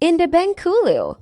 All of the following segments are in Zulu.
in the Bengkulu.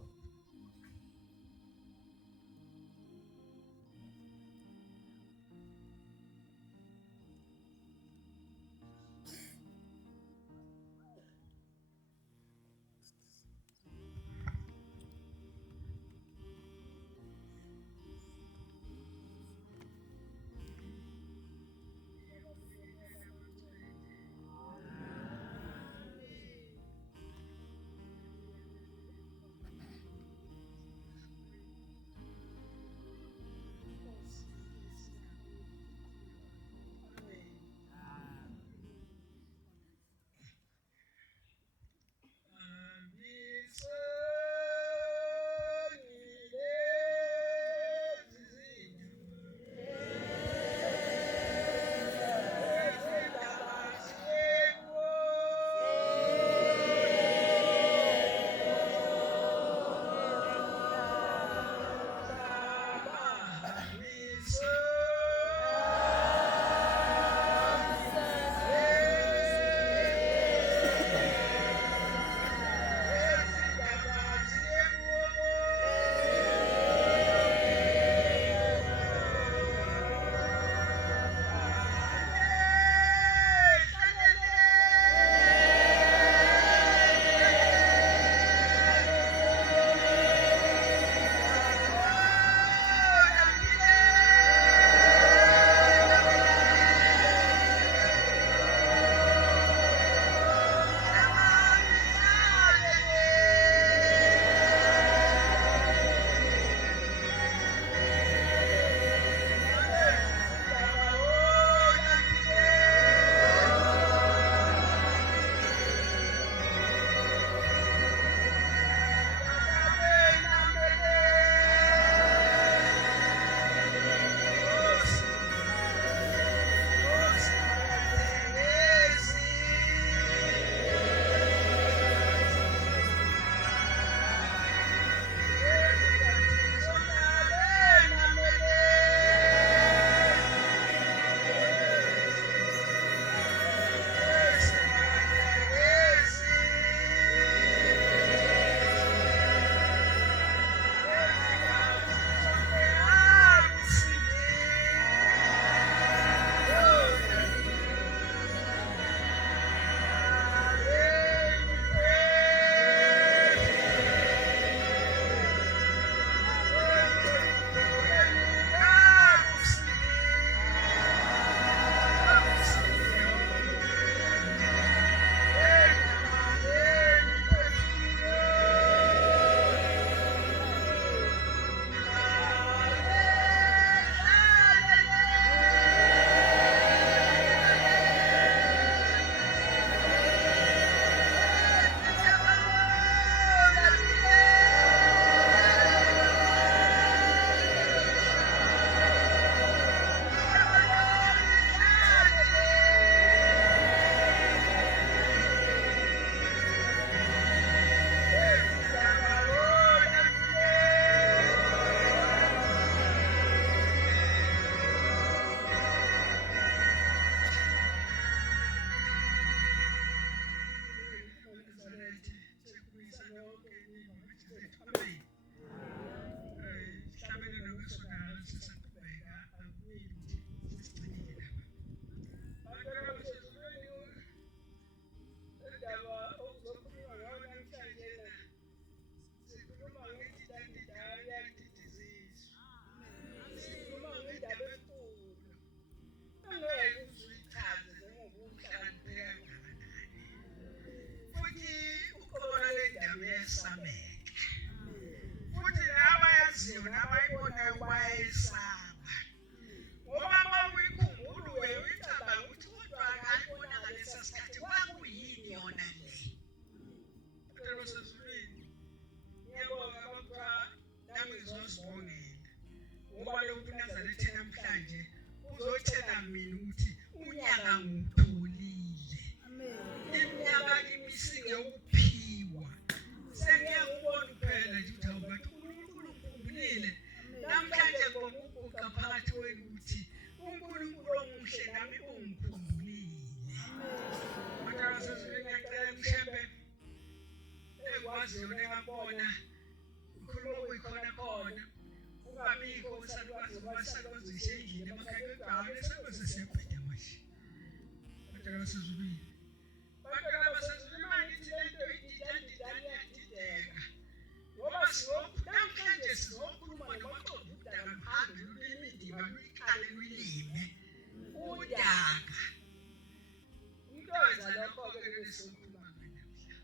ngabona ukhuluma kuyikhona khona ungabikho usalukwazi ngoba sisalukwazi endlini emakhaya kwegcwala sekwesesiyaqeda manje kodwa basezulwini kodwa basezulwini mangithi lento ididani yadideka ngoba namhlanje sizokhuluma nomaqondo udaka mhambi lulimi indima luyiqale luyilime udaka umntwana lokho-ke besizokhuluma ngayo namhlanje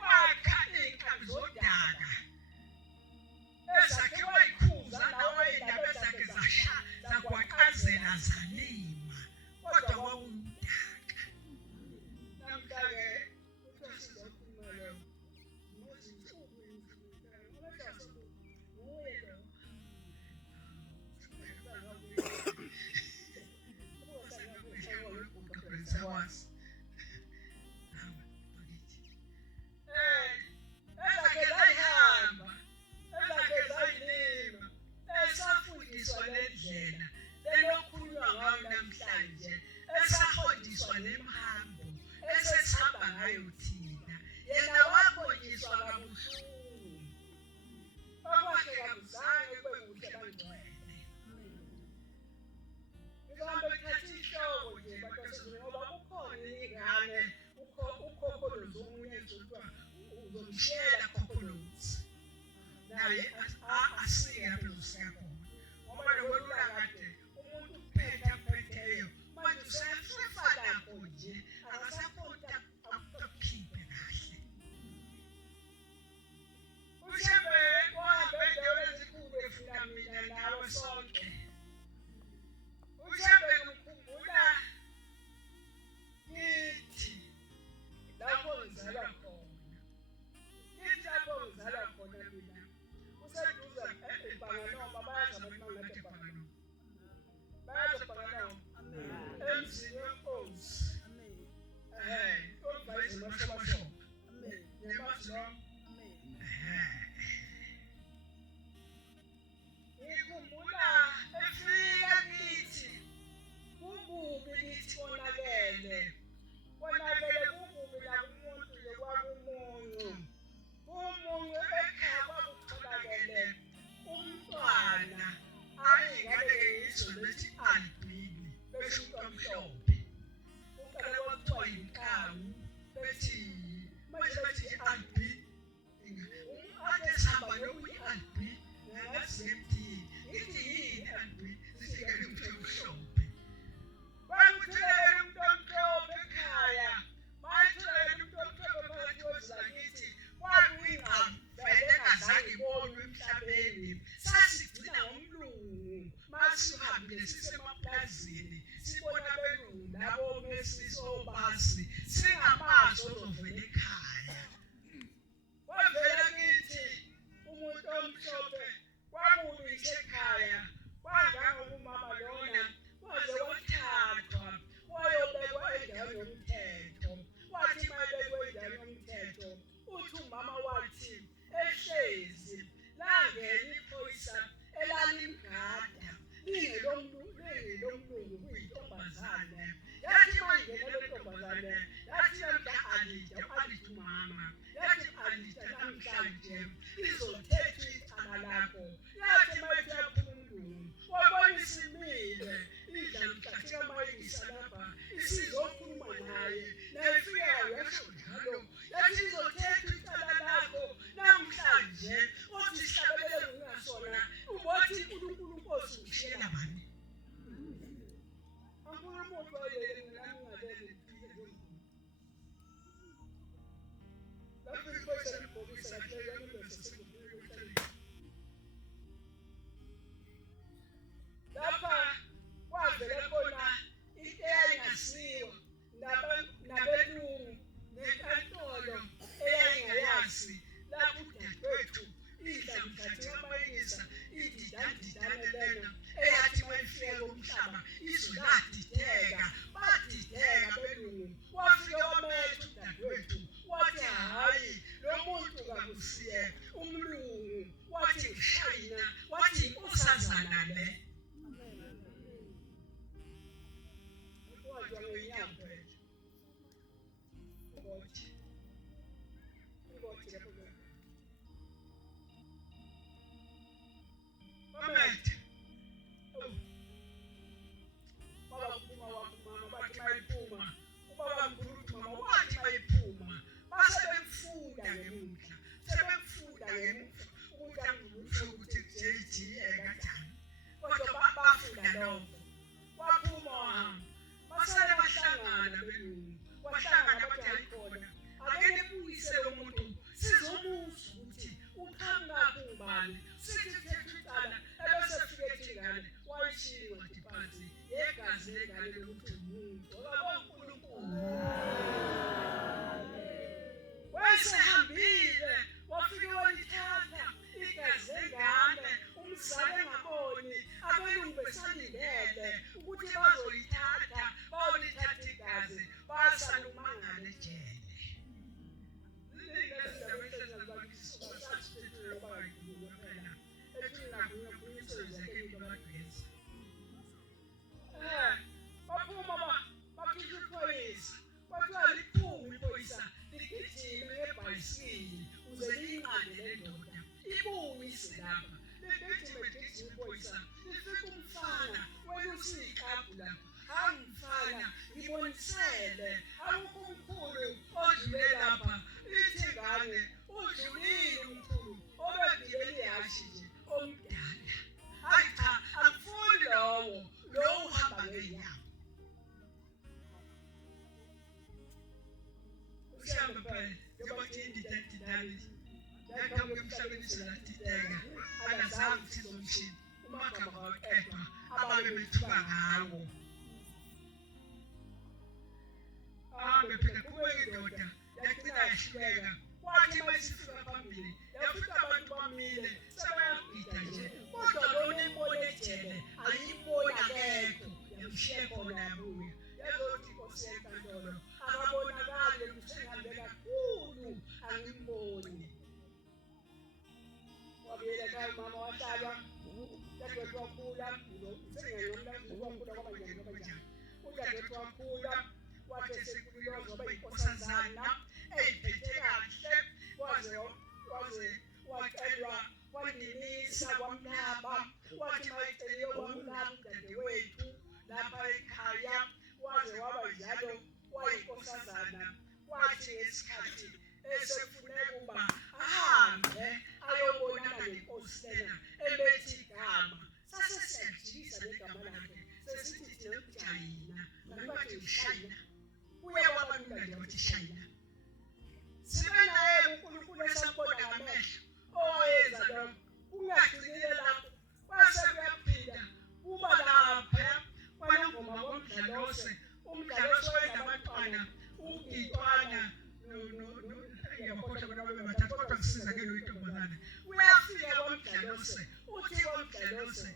wakha iy'nkabi zodaka ezakhiwa ikhuza nawo iy'ndaba ezakhe zagwaqazela zalima kodwa wawudaka namhla-ke kuthiwa sizokhuluma leyo ngozinsuku nguye lo sawazi ezakhe zayihamba ezakhe zayilima esafundiswa lendlela enokhulunywa ngayo namhlanje esafundiswa lemhambo esesihamba ngayo thina yena wakhonyiswa kabuhlungu okwakhe kakuzange kube kuhle bangcwele ngizombe ngithathe ihloko nje bakwasezulu ngoba kukhona ingane uKhokholozi omunye kuthiwa uzomshiyela Khokholozi naye asike lapho uzosika khona ngoba lokwelula kade umuntu uphetheyo manje usefa lapho nje akasakhona akukhiphe kahle ushambe wahambe endaweni ezikhulu efuna mina nawe sonke ushambe ngikhumbula ngithi lapho ngizalwa khona mina useduza eBhanganoma bayazi abantu bangathi eBhanganoma bayazi eBhanganoma emzini wenkosi odvayisi mashobashoba nemazi ngikhumbula efika kithi kububi kithi konakele kububi nakumuntu nje kwakumuncu ekhaya kwakutholakele umntwana ayingane-ke yizwe bethi albini besho umuntu omhlophe uqale kwakuthiwa yinkawu bethi manje bethi albini ade sihamba nokuyi-albini ngazemthini ngithi yini albini zifike umuntu omhlophe bakutholakele umuntu omhlophe ekhaya bayitholakele umuntu omhlophe phakathi kozakithi kwakuyingqa vele engazange ibonwe emhlabeni sasigcina ngomlungu masihambile sisemaplazini sibona abelungu labo mesisobasi singamazi ozovela ekhaya kwavela kithi umuntu omhlophe kwakubihle ekhaya kwangangokumama lona waze wathathwa wayobekwa endaweni yomthetho wathi mayebekwe endaweni yomthetho uthi umama wathi ehlezi langena iphoyisa elalimgada lingelomlungu kuyintombazane yathi mangena le ntombazane yathi namhla alithi umama yathi alithi namhlanje izothetha icala lakho yathi mayithi yaphuma umlungu wabona isimile idla mhlathika mayingisa lapha isizokhuluma naye nayifikayo yasho njalo yathi izothetha icala lakho namhlanje othi sihlabelele ngingasona ubothi uNkulunkulu Nkosi ushiyela bani ankulumo oyele ngani ngalele iphile lapho ifosa libhokisa hlelo yamebese sekuphile lapha kwavela khona into eyayingasiwa nabelungu nenkantolo eyayingayazi lapho udadewethu idla mhlathi amayingisa ididandidane lena eyathi mayifike kumhlaba izwe ladideka badideka belungu wafika wametha udadewethu wathi hayi lo muntu kakusiye umlungu wathi ngishayina wathi inkosazana le wathi lapho mamethe baba kuphuma wakumama bathi mayiphuma ubaba mkhulu uthi mama wathi mayiphuma basebemfunda ngemuhla sebemfunda ngemuhla ukuthi angikusho ukuthi JG kanjani kodwa bafunda lokho waphuma wahamba basale bahlangana belungu wahlangana bathi hayikhona ake nibuyise lo muntu sizobuza ukuthi uqhamuka kubani sithi thethe icala ebese fike thingane wayishiya wathi phansi yegazi lengane lokuthi umuntu akabonkulunkulu wayesehambile wafike walithatha igazi lengane umzali engaboni abelungu besalindele ukuthi bazoyithatha bayolithatha igazi basalumangala ejele baphuma bakhipha iphoyisa kwathiwa liphume iphoyisa ligijime ngebhayisikili uze liyinqande le ndoda ibuyise lapha ligijime iphoyisa lifika umfana welusiqabhu lapha angifana ngibonisele awukho umkhulu odlule lapha lithi ngane udlulile umkhulu obegibele ihashi nje omdala hayi cha akufuni lowo uhamba ngeenyawo ushamba phela njengoba indidadidani yakhambe emhlabeni selatiteka akazange sizomshini umagama waqedwa ababe bethuka ngawo ahambe phela kubeka indoda yagcina yahluleka wathi mayisifika phambili yafika abantu bamile sebayagida nje kodwa lona imbone ejele ayibona akekho yamshiye khona yabuya yazothi inkosi yenkantolo akabonakali msengihambe kakhulu angimboni wabuyela ekhaya umama wahlala udadewethu wakhula sengeyowakhula kwabanjani kwabanjani udadewethu wakhula wathi esekulilozwa uba yinkosazana eyiphethe kahle waze wacelwa wandinisa kwamnaba wathi mayiceliwe kwamnaba udadewethu lapha ekhaya waze waba njalo wayinkosazana wathi ngesikhathi esefuneka uba ahambe ayobonana nenkosi lena ebethi igama sasesiyajikisa negama lakhe sesithi thina ukujayina ngabathi ngishayina uye wabalula nje wathi shayina sibe naye uNkulunkulu esambona ngamehlo oyenza lokho ungagcinile lapho kwase kuyaphinda kuba lapha kwanongoma komdlalose umdlalose wendabantwana ugitwana yabakhohlwa bona bebathatha kodwa kusiza ke lo intombazane uyafika komdlalose uthi komdlalose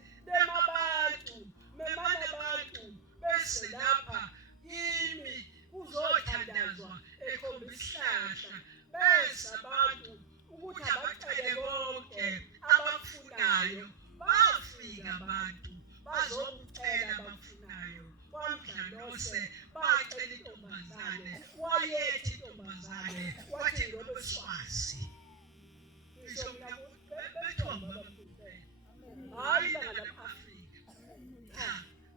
memana abantu bese lapha kimi kuzothandazwa ekhomisihlahla bese abantu ukuthi abacele konke abakufunayo bafika abantu bazokucela abakufunayo kwamdlalose bacela intombazane wayethi intombazane wathi ngobe swazi ngisho mina bethomba bakuphela hayi la Afrika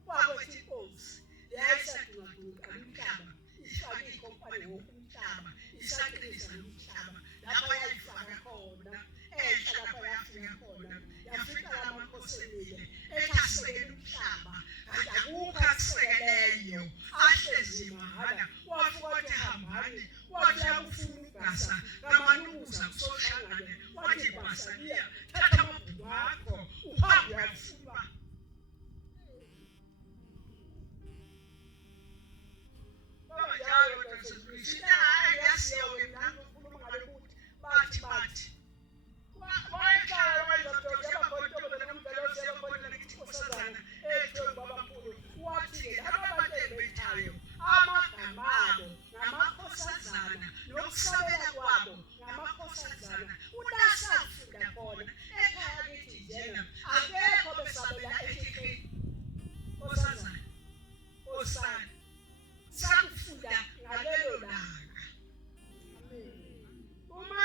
wakwethi inkosi yayisadunga umhlaba ifake ikhompani wokumhlaba isaqinisa umhlaba lapha yayifaka khona ehla lapha yafika khona yafika lamakhosini ethaseke umhlaba akukho akusekeleyo ahlezi mahala wafuka wathi hambani wathi akufuna ugasa ngamanuza kusohlangane wathi basaliya thatha amabhuku akho uhambe uyafuna njalo sesishina yasiyo nami ukhuluma ngale ukuthi bathi wayehlala wayezothola yabakhona nomdlalose yabakhona nekithi nkosazana ethola babamkhulu wathi laba bantu ebethayo amagama abo ngamakhosazana nokusabela kwabo ngamakhosazana unasafunda khona ekhaya lithi njena akekho besabela ekhikhi nkosazana osana sakufunda ngalelo langa uma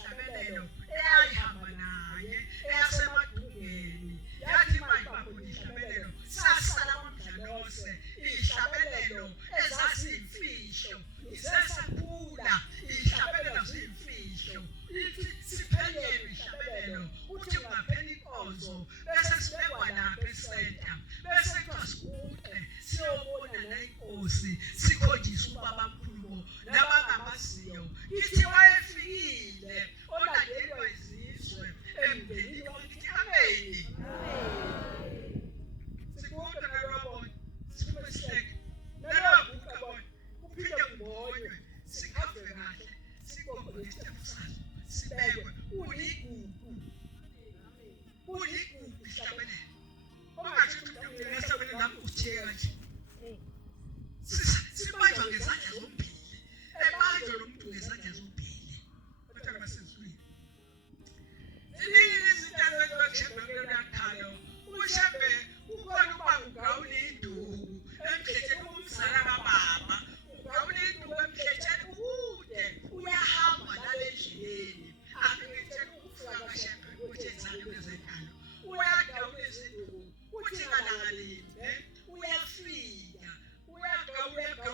ihlabelelo eyayihamba naye eyasemadungeni yathi mayibakho ihlabelelo sasala kwamdlalose ihlabelelo ezaziyimfihlo isesakhula ihlabelelo ziyimfihlo ithi siphenyele ihlabelelo uthi ungaphela inkonzo bese sibekwa lapha esenta bese kuthiwa siguqe siyobona la inkosi sikhonjiswe ubaba mkhulu nabangamaziyo ithi wayefikile olandelwa izizwe emndenini wakithi ameni sikude nalobona siphesihleke nalobuka bona kuphinde kubonywe sikhave kahle sibonge isitefu sazo sibekwe uligugu ihlabelelo ongathi umuntu ngehlabelelo lapho uthiyeka nje sibanjwa ngezandla zombili ebanjwa lo muntu ngezandla zombili kodwa basezweni ziningi izinto ezenziwa kushembe kulolu ushembe ukhona uba ugawula induku emkhetheni umzala kababa ugawula induku emkhetheni ukude uyahamba nale endleleni akhetheni ukufika kashembe ukuthi enzani kwezenhlalo uyagawula izinduku uthi ngalangalinde uyafika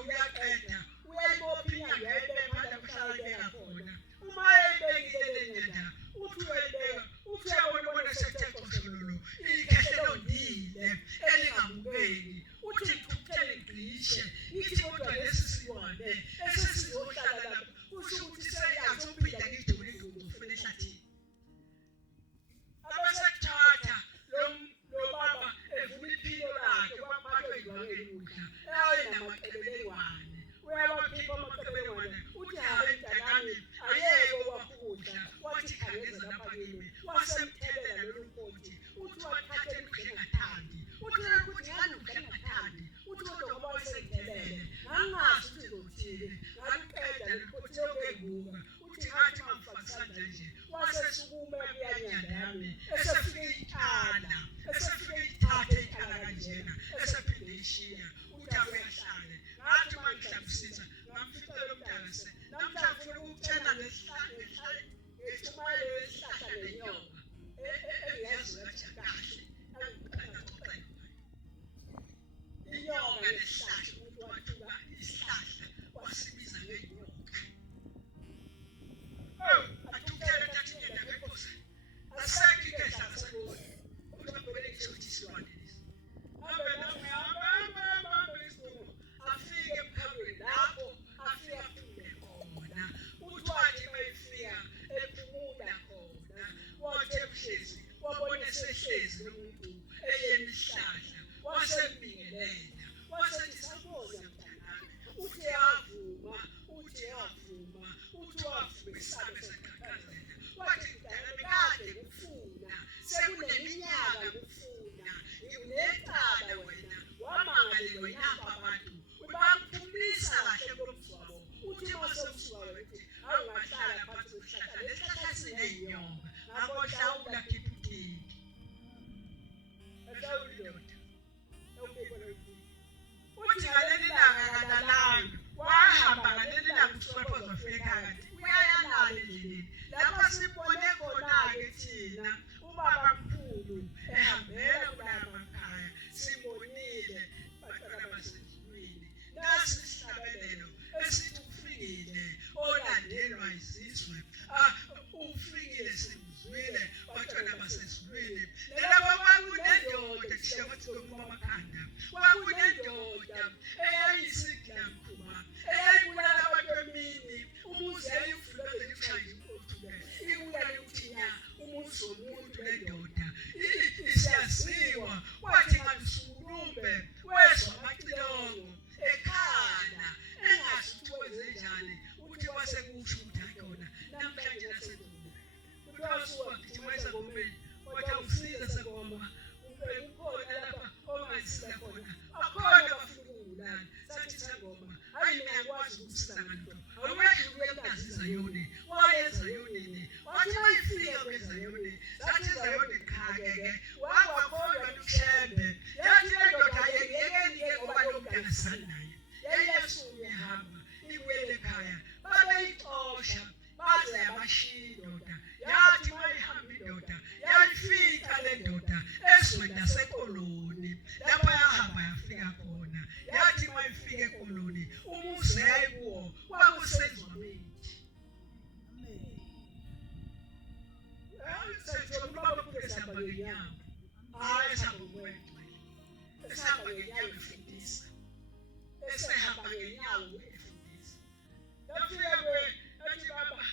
uyaqeda uyayibopha inyanga yayibekhala kuhlala ibeka khona uma yayibekile le nyanda uthi uyayibeka uthi uyabona sekuthe xosholo ikhehlelo ndile elingamukeli uthi ngithukuthele ngqishe ithi kodwa lesi silwane esesizohlala lapho kusho ukuthi seyazi uphinda ngidole induku zofuna ehlathini abasekuthatha lo baba evula iphilo lakhe kwaphathwa idwangeni ukudla namaqebelengwane uyawakhipha amaqebelengwane uthi hayi mntanami ayeke wakudla wathi khangeza lapha kimi wasemthelela lolunkothi uthi wathathe ukudla engathandi uthi ukuthi ngani ukudla engathandi uthi kodwa ngoba wayesengidelele ngangazi ukuthi ngizothini ngaluqeda lunkothi yokevuka uthi ngathi mangifakisanda nje wasesukume kuyanyanda yami esefike ithala ithathe ithala kanjena esephinda ishiya uthi abeyahlale ngathi mangihlabisisa ngamfica lo mntana se namhlanje ufuna ukutshela ngesihlahla ngeshumayelo yesihlahla lenyonga engiyazi kahle kahle inyonga lesihlahla umuntu wathuka isihlahla wasibiza ngenyoka athukele tathi ngenda ngenkosi aseki ke hlala sekoni uthi babele isothi silwane lesi hambe nami hambe isibungu afike emkhambeni lapho afika aphume khona uthi wathi mayifika ephumula khona wathi ebuhlezi wabona sehlezi nomuntu eyemihlahla wasembingelela wasethi sabona mntanami uthi yavuma uthi wavume isabe seqhaqhazela wathi mntanami kade ngifuna sekuneminyaka ngifuna ngikunecala wena wamangalelwa yinapha abantu bakuphumisa kahle komzwabo uthi masemsuka wethi awungahlala phansi kwesihlahla lesihlahla sinenyonga ngakohlawula khipha ukhiphi ehlawula indoda uthi ngaleli langa kalalanga wahamba ngaleli langa uSipho zofika kanti uyayalala endleleni lapho sibone khona-ke thina ubaba mkhulu ehambela kulaya makhaya sibonile bantwana basezulwini nasi isihlabelelo esithi ufikile olandelwa izizwe ufikile simzwile bantwana basezulwini lelabo kwakunendoda kuhle kwathi kokuba amakhanda kwakunendoda eyayisiglamkhuma eyayibulala abantu emini umuzi yayivulele lifshanje impothule ibulale ukuthinya umuzi womuntu lendoda isiyaziwa wathi ngalisungulumbe wezwa amacilongo ekhala engazi ukuthi wenzenjani ukuthi kwasekusho ukuthi akona namhlanje nasendulo kuthiwa wagijimisa ngomeni wathi awusiza sengoma ukhona lapha ongasiza khona akhona bafuna ukungibulala sathi sengoma hayi mina ngikwazi ukusiza ngalokho awuyadlula ukuyaziza yone wayenza yonini wathi mayifika kwenza yone sathi zayone khake-ke wakwakhona lushembe yathi lendoda yekeni-ke ngoba lo mntana sisali naye yayiyasuka ihamba ibuyele ekhaya babeyixosha baze yabashiya indoda esihamba ngenyawo, hayi esihamba ngomoya ngcwele, esihamba ngenyawo efundisa, esihamba ngenyawo efundisa. Yafika athi baba,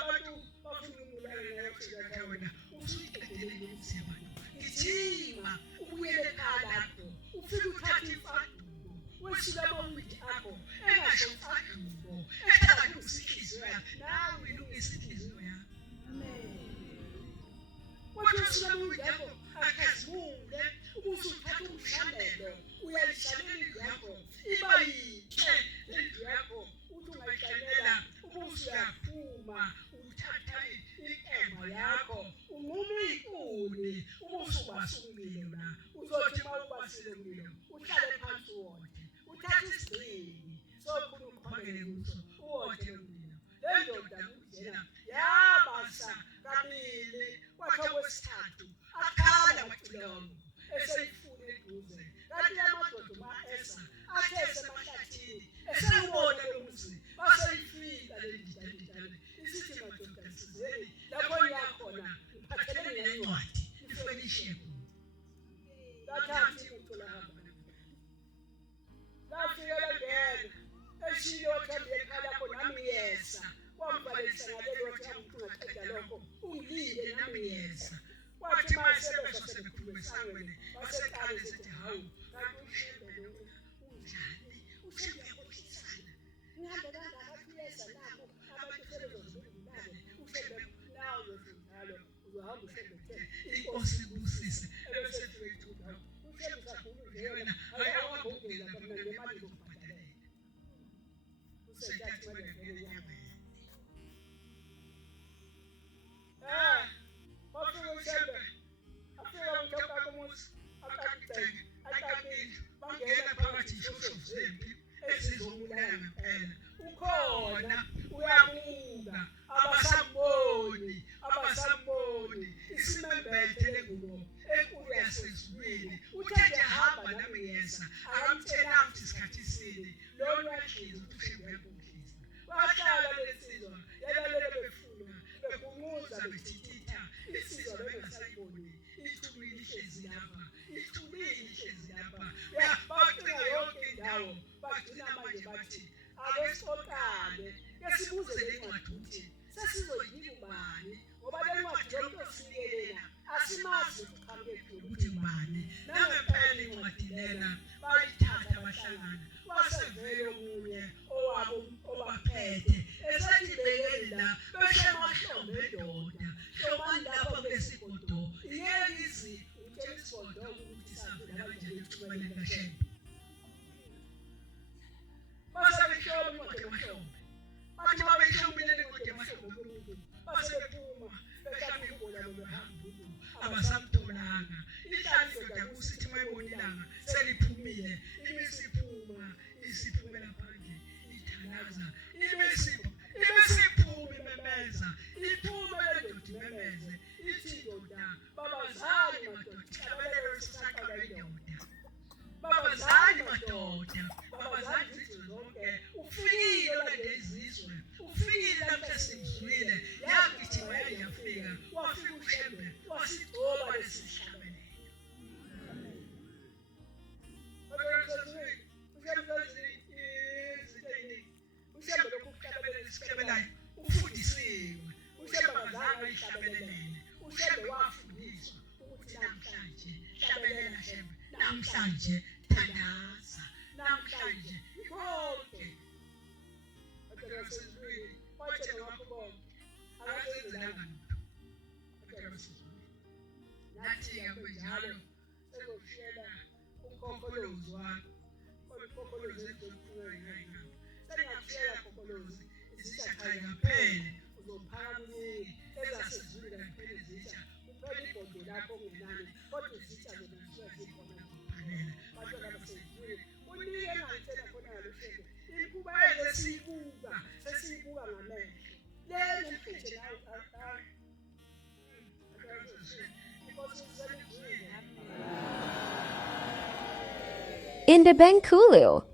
abantu bafuna ukubulala yafika wena, usuyiqedele imizi yabantu. Gijima ubuyele ekhaya lakho, ufike uthathe imfaduko, wesula amawindi akho, engasho imfaduko, ethakalungisa inhliziyo yakho, nawe ilungisa inhliziyo yakho. Wathi wesula amawindi akho, akhazimule, ubusuthatha umhlanelo, uyayishalela indlu yakho, iba yinhle indlu yakho, uthi ungayihlanyela, ubusuyaphuma, uthatha inkemba yakho, unqume inkuni, ubusubasa umlilo na, uzothi uma ubasile umlilo, uhlale phansi uwothe, uthathe isigxingi, sokhulu ukhwangele kuso, uwothe umlilo. Le ndoda uJena yabasa kabili, kwathi okwesithathu, akhala amacilongo, eseyifuna eduze. Kanti amadoda uma-esa, athe esemahlathini, esewubona lo mzi, baseyifika le ndidandidane, isithi madoda sizeni, lapho niyakhona, ngiphathelene nencwadi, nifelishe kuyo. Lathatha ibutho lahamba nempela. Lafika langena, eshilo wathambile ekhaya lakho nami yesa, wamvalelisa ngalelo wathi angiceda lokho, ungilinde nami yesa. Wathi mayesebeso sebekhuluma esangweni, baseqala sethi hawu, kanti uShembe lona unjani? uShembe uyakhohlisana. Ngihambe kangaka kuyeza nabo abantu sebezozibulale. uShembe nawo njalo uzohamba uShembe uthe inkosi ibusise. Ebesethi wethuka, uShembe usakhulu nje wena, hayi awuhambe ugeza mina ngemali zokubhadalela. Usethi manje ngeke nyama. Wafika uShembe, afika umthapha komuzi, akaqiceke, aqaqile, bangena phakathi ishoshovu zempi ezizomulala ngempela. Ukhona, uyabuka, abasamboni, isimembethe lengubo, enkulu yasezulwini. Uthe nje hamba nami yesa, akamtshelanga ukuthi isikhathi sini, lona uyahlisa ukuthi uShembe uyamkhohlisa. Bahlala lesizwa, yalalele befuna, begunquza bethithitha, isizwa bengasayiboni, ithulile ihlezi lapha, bacinga yonke indawo, bagcina manje bathi, ake sixoxane, kesibuze le ncwadi ukuthi, sesizoyika ubani, ngoba le ncwadi lo muntu osikelela, asimazi ukuqhamukephi ukuthi ubani. Nangempela incwadi lena, bayithatha bahlangana, wasevele omunye owabo obaphethe, esethi bekeli la, beshe mahlombe endoda, hlomani lapha kulesigodo, ingeke izi utshela isigodo ukuthi savela kanjani ekuxhumeleni kaShembe. Basebehlola incwadi yamahlombe, bathi babeyihlomile le ncwadi yamahlombe kuNkulunkulu, basebephuma, behlala ibhola lobehamba uLungu, abasamtholanga. Ihlala indoda kusithi mayibona ilanga, seliphumile, isiphumela phandle, ithalaza, ibisiphuma imemeza, iphume le ndoda imemeze, ithi ndoda, babazali madoda, ihlabelelo lisaqala indoda. Babazali madoda, babazali izizwe zonke, ufikile olande izizwe, ufikile lapha simzwile, yagijima yafika, wafika uShembe, wasigcoba lesihlabelelo. uShembe lokhu kuhlabelela isihlabelayo, ufundisiwe. uShembe akazange ayihlabelelele, uShembe wafundiswa ukuthi namhlanje hlabelela Shembe, namhlanje thandaza, namhlanje konke. Akusezulwini, watshela ngakho konke, akasenzelanga lutho. Akusezulwini. Nathi-ke kunjalo, sezokushela ukhokholozi wami, ukhokholozi engizokukhuluma ngayihamba. Sengakushela khokholozi, izisha chayi kaphele, uzophaka kuningi, ezasezulwini kaphele izisha, kuphela ibhodo lakho okungenani, kodwa izisha zona zisuke zikhona zokuphalela. Bantwana basezulwini, kuningi engalitshela khona ngalo Shembe, imikhuba eze sesiyibuka ngamehlo. Le ngemphethe nayo, Indabenkulu.